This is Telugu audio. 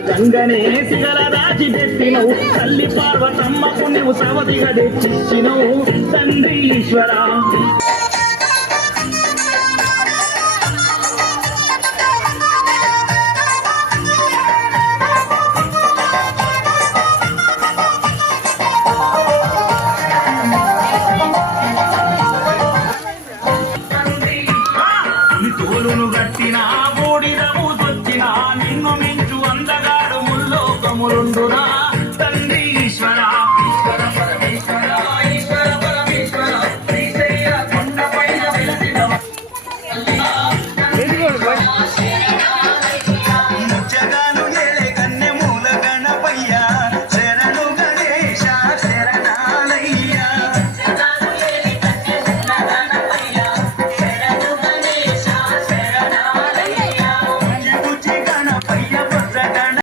గంగనే సిగల దాచి పెట్టినవు తల్లి పార్వతమ్మకు నువ్వు సవతిగా తెచ్చిచ్చినవు తండ్రి ఈశ్వర. తోలును గట్టిన బూడిదము దొచ్చిన నిన్ను మించు అందగాడు ముల్లోకములుండురా.